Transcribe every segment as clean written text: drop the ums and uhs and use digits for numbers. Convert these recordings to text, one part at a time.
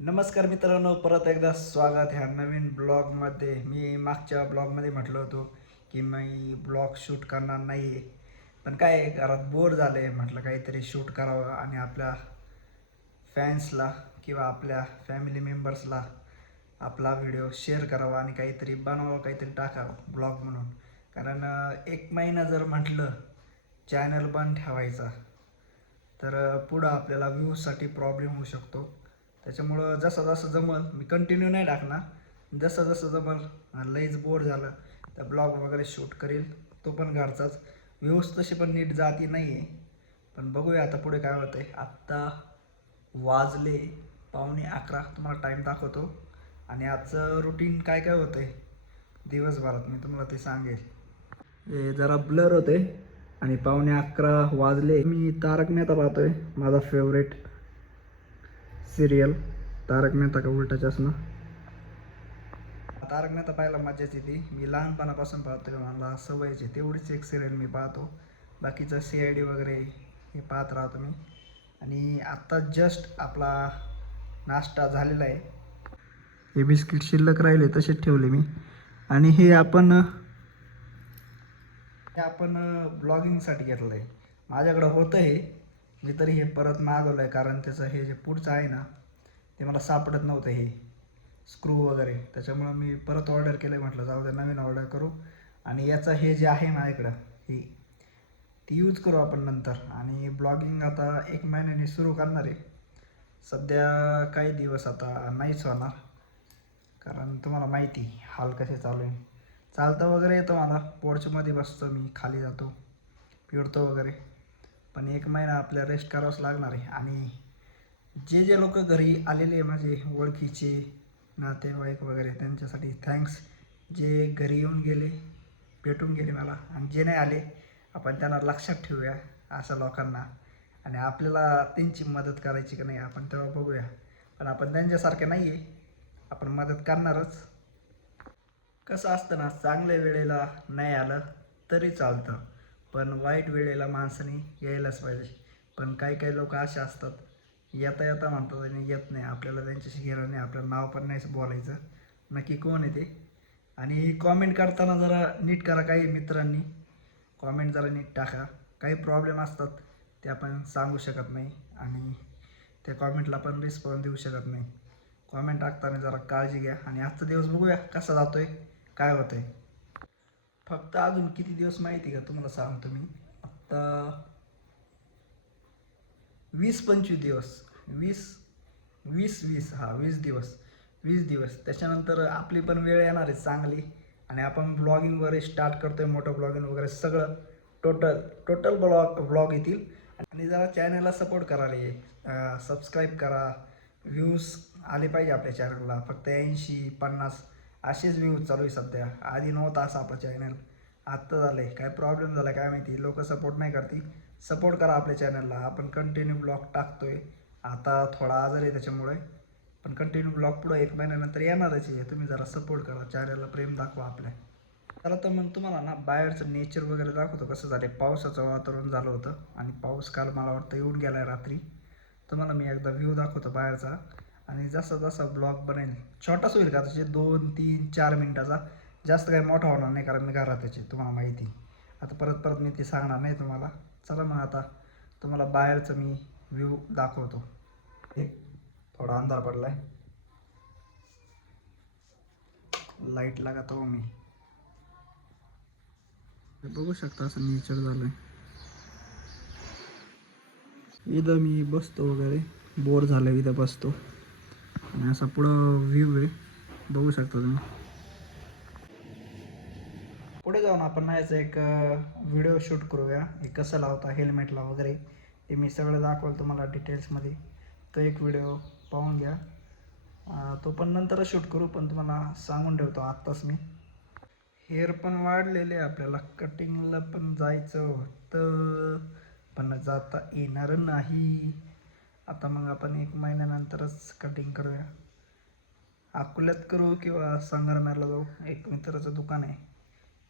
नमस्कार मित्रांनो, परत एकदा स्वागत ह्या नवीन ब्लॉगमध्ये. मी मागच्या ब्लॉगमध्ये म्हटलं होतं की मी ब्लॉग शूट करणार नाही आहे, पण काय आहे, घरात बोर झालं आहे. म्हटलं काहीतरी शूट करावं आणि आपल्या फॅन्सला किंवा आपल्या फॅमिली मेंबर्सला आपला व्हिडिओ शेअर करावा आणि काहीतरी बनवावं, काहीतरी टाकावं ब्लॉग म्हणून. कारण एक महिना जर म्हटलं चॅनल बंद ठेवायचा तर पुढं आपल्याला व्ह्यूजसाठी प्रॉब्लेम होऊ शकतो. त्याच्यामुळं जसं जसं जमल मी कंटिन्यू नाही टाकणार. जसं जसं जमल लईच बोर झालं तर ब्लॉग वगैरे शूट करेल, तो पण घरचाच. व्ह्यूज तशी पण नीट जाती नाही आहे, पण बघूया आता पुढे काय होतं आहे. आत्ता वाजले 11:15, तुम्हाला टाईम दाखवतो. आणि आजचं रुटीन काय काय होतं आहे दिवसभरात मी तुम्हाला ते सांगेल. हे जरा ब्लर होते आणि 11:15 वाजले. मी तारक मेहता पाहतोय, माझा फेवरेट सिरियल. तारक मेहता का उलटा चष्मा. तारक मेहता पाहायला मजाच येते. मी लहानपणापासून पाहतोय, मला सवयच आहे. तेवढीच एक सिरियल मी पाहतो. बाकीचं CID वगैरे हे पाहत राहतो मी. आणि आत्ता जस्ट आपला नाश्ता झालेला आहे. हे बिस्किट शिल्लक राहिले तसेच ठेवले मी. आणि हे आपण ब्लॉगिंगसाठी घेतलं आहे. माझ्याकडं होतं हे, मी तरी हे परत मागवलं आहे. कारण त्याचं हे जे पुढचं आहे ना, ते मला सापडत नव्हतं, हे स्क्रू वगैरे. त्याच्यामुळं मी परत ऑर्डर केलं आहे. म्हटलं जाऊ दे, नवीन ऑर्डर करू. आणि याचं हे जे आहे माझ्याकडं, हे ती यूज करू आपण नंतर. आणि ब्लॉगिंग आता 1 महिन्याने सुरू करणार आहे. सध्या काही दिवस आता नाहीच होणार, कारण तुम्हाला माहिती हाल कसे चालू आहे. चालतं वगैरे येतं मला, पोर्चमध्ये बसतो मी, खाली जातो, फिरतो वगैरे. पण 1 महिना आपल्या रेस्ट करावंच लागणार आहे. आणि जे जे लोक घरी आलेले माझे ओळखीचे नातेवाईक वगैरे, त्यांच्यासाठी थँक्स. जे घरी येऊन गेले, भेटून गेले मला, आणि जे नाही आले आपण त्यांना लक्षात ठेवूया अशा लोकांना. आणि आपल्याला त्यांची मदत करायची की नाही आपण तेव्हा बघूया. पण आपण त्यांच्यासारखे नाही आहे, आपण मदत करणारच. कसं असतं ना, चांगल्या वेळेला नाही आलं तरी चालतं, पण वाईट वेळेला माणसाने यायलाच पाहिजे. पण काही काही लोक असे असतात, येता येता म्हणतात आणि येत नाही. आपल्याला त्यांच्याशी घेणं नाही, आपल्याला नाव पण नाही बोलायचं, नक्की कोण आहे ते. आणि कॉमेंट करताना जरा नीट करा. काही मित्रांनी कॉमेंट जरा नीट टाका. काही प्रॉब्लेम असतात ते आपण सांगू शकत नाही, आणि त्या कॉमेंटला पण रिस्पॉन्स देऊ शकत नाही. कॉमेंट टाकताना जरा काळजी घ्या. आणि आजचा दिवस बघूया कसा जातोय, काय होतंय. फक्त अजून किती दिवस माहिती का तुम्हाला सांगतो मी. आत्ता 20-25 दिवस, 20 दिवस, 20 दिवस. त्याच्यानंतर आपली पण वेळ येणार आहे चांगली, आणि आपण ब्लॉगिंग वगैरे स्टार्ट करतोय. मोठं ब्लॉगिंग वगैरे सगळं टोटल टोटल ब्लॉग येतील. आणि जरा चॅनलला सपोर्ट करा रे, सबस्क्राईब करा. व्ह्यूज आले पाहिजे आपल्या चॅनलला. फक्त 80-50 असेच व्ह्यूज चालू आहे सध्या. आधी नव्हता असं आपलं चॅनल, आत्ता झालं आहे. काय प्रॉब्लेम झाला काय माहिती, लोक सपोर्ट नाही करते. सपोर्ट करा आपल्या चॅनलला. आपण कंटिन्यू ब्लॉग टाकतोय. आता थोडा आजार आहे त्याच्यामुळे, पण कंटिन्यू ब्लॉग पुढं 1 महिन्यानंतर येणारच आहे. तुम्ही जरा सपोर्ट करा, चॅनलला प्रेम दाखवा आपल्या. चला तर मग तुम्हाला ना बाहेरचं नेचर वगैरे दाखवतो कसं झालं आहे. पावसाचं वातावरण झालं होतं, आणि पाऊस काल मला वाटतं येऊन गेला आहे रात्री. तुम्हाला मी एकदा व्ह्यू दाखवतो बाहेरचा. आणि जसा जसा ब्लॉग बनेल, छोटाच होईल का त्याचे 2-3-4 मिनटाचा, जास्त काही मोठा होणार नाही, कारण मी घरात त्याचे तुम्हाला माहिती. आता परत परत मी ते सांगणार नाही तुम्हाला. चला मग आता तुम्हाला बाहेरचं मी व्ह्यू दाखवतो. एक थोडा अंधार पडलाय, लाईट लगातो मी. बघू शकता असं नेचर झालंय. इथं मी बसतो वगैरे, बोर झालं इथं बसतो. आणि असा पुढं व्ह्यू आहे, बघू शकता तुम्ही. पुढे जाऊन आपण ना याचं एक व्हिडिओ शूट करूया. हे कसं लावता हेल्मेटला वगैरे, ते मी सगळं दाखवलं तुम्हाला डिटेल्समध्ये. तो एक व्हिडिओ पाहून घ्या. तो पण नंतरच शूट करू, पण तुम्हाला सांगून ठेवतो आत्ताच मी. हेअर पण वाढलेले, आपल्याला कटिंगला पण जायचं होतं, पण जाता येणार नाही. आता मग आपण 1 महिन्यानंतरच कटिंग करूया. अकोल्यात करू किंवा संगमनेरला जाऊ. एक मित्राचं दुकान आहे,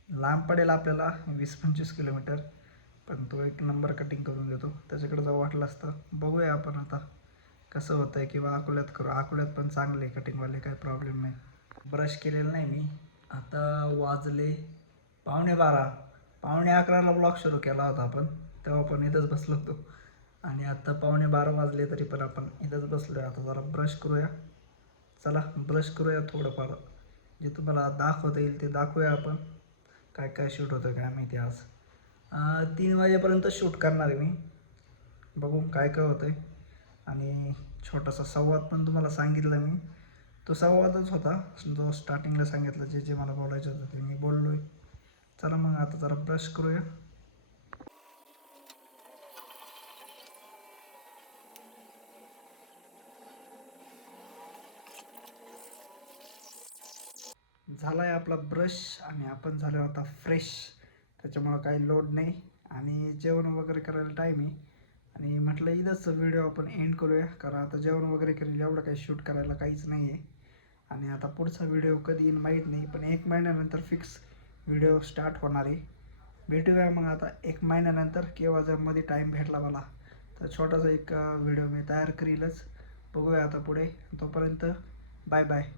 लांब पडेल आपल्याला 20-25 किलोमीटर, पण तो एक नंबर कटिंग करून देतो. त्याच्याकडे जाऊ वाटलं असतं. बघूया आपण आता कसं होतं आहे किंवा अकोल्यात करू. अकोल्यात पण चांगले कटिंगवाले, काही प्रॉब्लेम नाही. ब्रश केलेलं नाही मी. आता वाजले 11:15. 11:45ला ब्लॉग सुरू केला होता आपण, तेव्हा पण इथंच बसलो होतो. आणि आता 11:15 वाजले तरी पण आपण इथंच बसलो आहे. आता जरा ब्रश करूया. चला ब्रश करूया थोडंफार, जे तुम्हाला दाखवता येईल ते दाखवूया आपण. काय काय शूट होतं काय माहिती आज. 3 वाजेपर्यंत शूट करणार आहे मी. बघू काय काय होतं आहे. आणि छोटासा संवाद पण तुम्हाला सांगितलं मी, तो संवादच होता जो स्टार्टिंगला सांगितलं. जे जे मला बोलायचं होतं ते मी बोललो आहे. चला मग आता जरा ब्रश करूया. झाला आहे आपला ब्रश आणि आपण झालो आता फ्रेश. त्याच्यामुळं काही लोड नाही आणि जेवण वगैरे करायला टाईम आहे. आणि म्हटलं इथंच व्हिडिओ आपण एंड करूया, कारण आता जेवण वगैरे करेल, एवढं काही शूट करायला काहीच नाही आहे. आणि आता पुढचा व्हिडिओ कधी येईल माहीत नाही, पण 1 महिन्यानंतर फिक्स व्हिडिओ स्टार्ट होणार आहे. भेटूया मग आता 1 महिन्यानंतर, किंवा जर मध्ये टाईम भेटला मला तर छोटासा एक व्हिडिओ मी तयार करीलच. बघूया आता पुढे. तोपर्यंत बाय बाय.